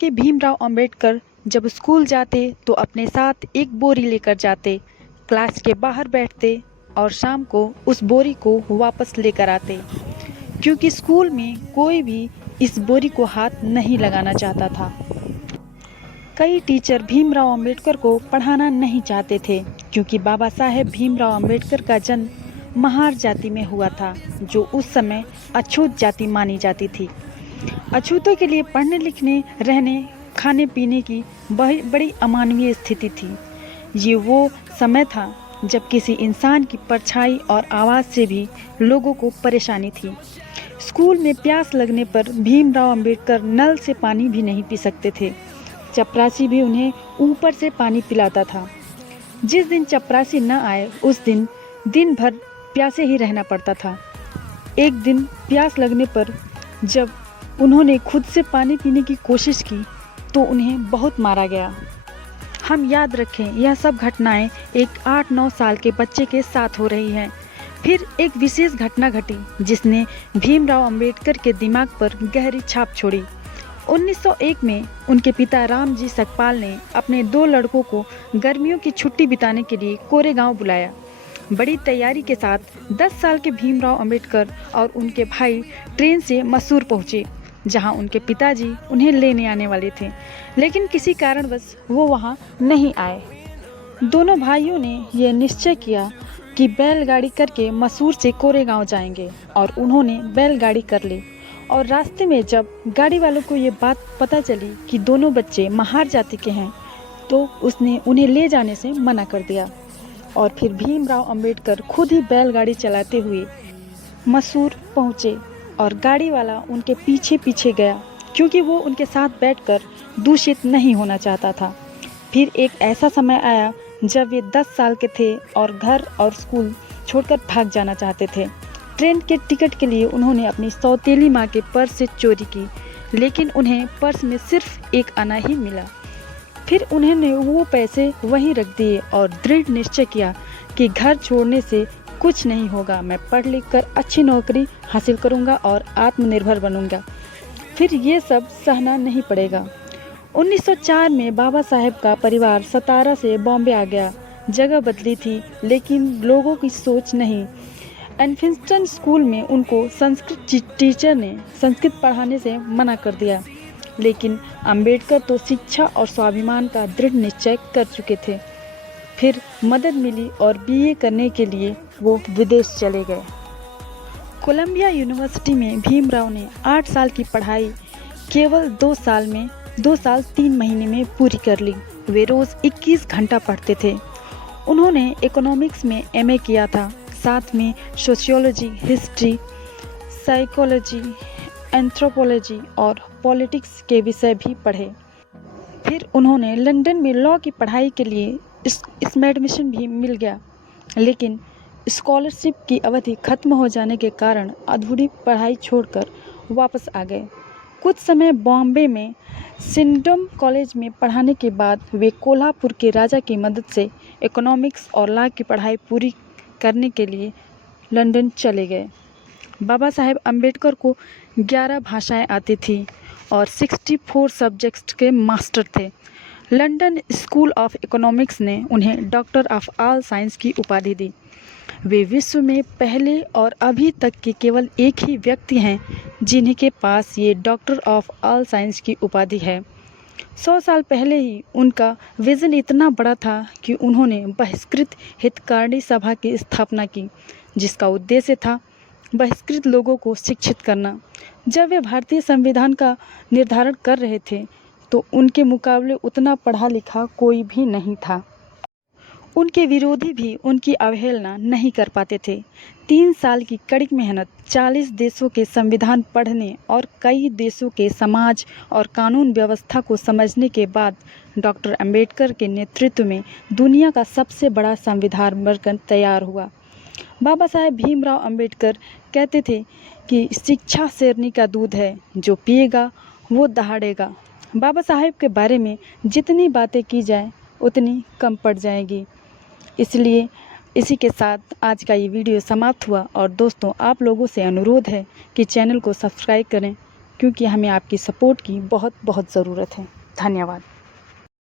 कि भीमराव अंबेडकर जब स्कूल जाते तो अपने साथ एक बोरी लेकर जाते, क्लास के बाहर बैठते और शाम को उस बोरी को वापस लेकर आते, क्योंकि स्कूल में कोई भी इस बोरी को हाथ नहीं लगाना चाहता था। कई टीचर भीमराव अंबेडकर को पढ़ाना नहीं चाहते थे, क्योंकि बाबा साहेब भीमराव अंबेडकर का जन्म महार जाति में हुआ था, जो उस समय अछूत जाति मानी जाती थी। अछूतों के लिए पढ़ने लिखने, रहने, खाने पीने की बड़ी अमानवीय स्थिति थी। ये वो समय था जब किसी इंसान की परछाई और आवाज़ से भी लोगों को परेशानी थी। स्कूल में प्यास लगने पर भीमराव अंबेडकर नल से पानी भी नहीं पी सकते थे। चपरासी भी उन्हें ऊपर से पानी पिलाता था। जिस दिन चपरासी न आए उस दिन दिन भर प्यासे ही रहना पड़ता था। एक दिन प्यास लगने पर जब उन्होंने खुद से पानी पीने की कोशिश की तो उन्हें बहुत मारा गया। हम याद रखें, यह सब घटनाएं एक 8-9 साल के बच्चे के साथ हो रही हैं। फिर एक विशेष घटना घटी जिसने भीमराव अंबेडकर के दिमाग पर गहरी छाप छोड़ी। 1901 में उनके पिता रामजी सकपाल ने अपने 2 लड़कों को गर्मियों की छुट्टी बिताने के लिए कोरेगांव बुलाया। बड़ी तैयारी के साथ 10 साल के भीमराव अंबेडकर और उनके भाई ट्रेन से मैसूर पहुंचे, जहां उनके पिताजी उन्हें लेने आने वाले थे, लेकिन किसी कारणवश वो वहां नहीं आए। दोनों भाइयों ने यह निश्चय किया कि बैलगाड़ी करके मैसूर से कोरेगांव जाएंगे, और उन्होंने बैलगाड़ी कर ली। और रास्ते में जब गाड़ी वालों को ये बात पता चली कि दोनों बच्चे महार जाति के हैं, तो उसने उन्हें ले जाने से मना कर दिया। और फिर भीमराव अंबेडकर खुद ही बैलगाड़ी चलाते हुए मैसूर पहुँचे और गाड़ी वाला उनके पीछे पीछे गया, क्योंकि वो उनके साथ बैठकर दूषित नहीं होना चाहता था। फिर एक ऐसा समय आया जब वे 10 साल के थे और घर और स्कूल छोड़कर भाग जाना चाहते थे। ट्रेन के टिकट के लिए उन्होंने अपनी सौतेली माँ के पर्स से चोरी की, लेकिन उन्हें पर्स में सिर्फ 1 आना ही मिला। फिर उन्होंने वो पैसे वहीं रख दिए और दृढ़ निश्चय किया कि घर छोड़ने से कुछ नहीं होगा, मैं पढ़ लिख कर अच्छी नौकरी हासिल करूंगा और आत्मनिर्भर बनूंगा। फिर ये सब सहना नहीं पड़ेगा। 1904 में बाबा साहेब का परिवार सतारा से बॉम्बे आ गया। जगह बदली थी, लेकिन लोगों की सोच नहीं। एल्फिंस्टन स्कूल में उनको संस्कृत टीचर ने संस्कृत पढ़ाने से मना कर दिया, लेकिन अंबेडकर तो शिक्षा और स्वाभिमान का दृढ़ निश्चय कर चुके थे। फिर मदद मिली और बीए करने के लिए वो विदेश चले गए। कोलंबिया यूनिवर्सिटी में भीमराव ने 8 साल की पढ़ाई केवल 2 साल 3 महीने में पूरी कर ली। वे रोज़ 21 घंटा पढ़ते थे। उन्होंने इकोनॉमिक्स में एमए किया था, साथ में सोशियोलॉजी, हिस्ट्री, साइकोलॉजी, एंथ्रोपोलॉजी और पॉलिटिक्स के विषय भी पढ़े। फिर उन्होंने लंदन में लॉ की पढ़ाई के लिए इसमें एडमिशन भी मिल गया, लेकिन स्कॉलरशिप की अवधि खत्म हो जाने के कारण अधूरी पढ़ाई छोड़कर वापस आ गए। कुछ समय बॉम्बे में सिडनम कॉलेज में पढ़ाने के बाद वे कोल्हापुर के राजा की मदद से इकोनॉमिक्स और लॉ की पढ़ाई पूरी करने के लिए लंदन चले गए। बाबा साहेब अम्बेडकर को 11 भाषाएं आती थी और 64 सब्जेक्ट्स के मास्टर थे। लंदन स्कूल ऑफ इकोनॉमिक्स ने उन्हें डॉक्टर ऑफ ऑल साइंस की उपाधि दी। वे विश्व में पहले और अभी तक के केवल एक ही व्यक्ति हैं जिन्हीं के पास ये डॉक्टर ऑफ ऑल साइंस की उपाधि है। 100 साल पहले ही उनका विज़न इतना बड़ा था कि उन्होंने बहिष्कृत हितकारिणी सभा की स्थापना की, जिसका उद्देश्य था बहिष्कृत लोगों को शिक्षित करना। जब वे भारतीय संविधान का निर्धारण कर रहे थे तो उनके मुकाबले उतना पढ़ा लिखा कोई भी नहीं था। उनके विरोधी भी उनकी अवहेलना नहीं कर पाते थे। 3 साल की कड़ी मेहनत, 40 देशों के संविधान पढ़ने और कई देशों के समाज और कानून व्यवस्था को समझने के बाद डॉक्टर अंबेडकर के नेतृत्व में दुनिया का सबसे बड़ा संविधान बनकर तैयार हुआ। बाबा साहेब भीमराव अंबेडकर कहते थे कि शिक्षा शेरनी का दूध है, जो पिएगा वो दहाड़ेगा। बाबा साहेब के बारे में जितनी बातें की जाए उतनी कम पड़ जाएगी। इसलिए इसी के साथ आज का ये वीडियो समाप्त हुआ। और दोस्तों, आप लोगों से अनुरोध है कि चैनल को सब्सक्राइब करें, क्योंकि हमें आपकी सपोर्ट की बहुत बहुत ज़रूरत है। धन्यवाद।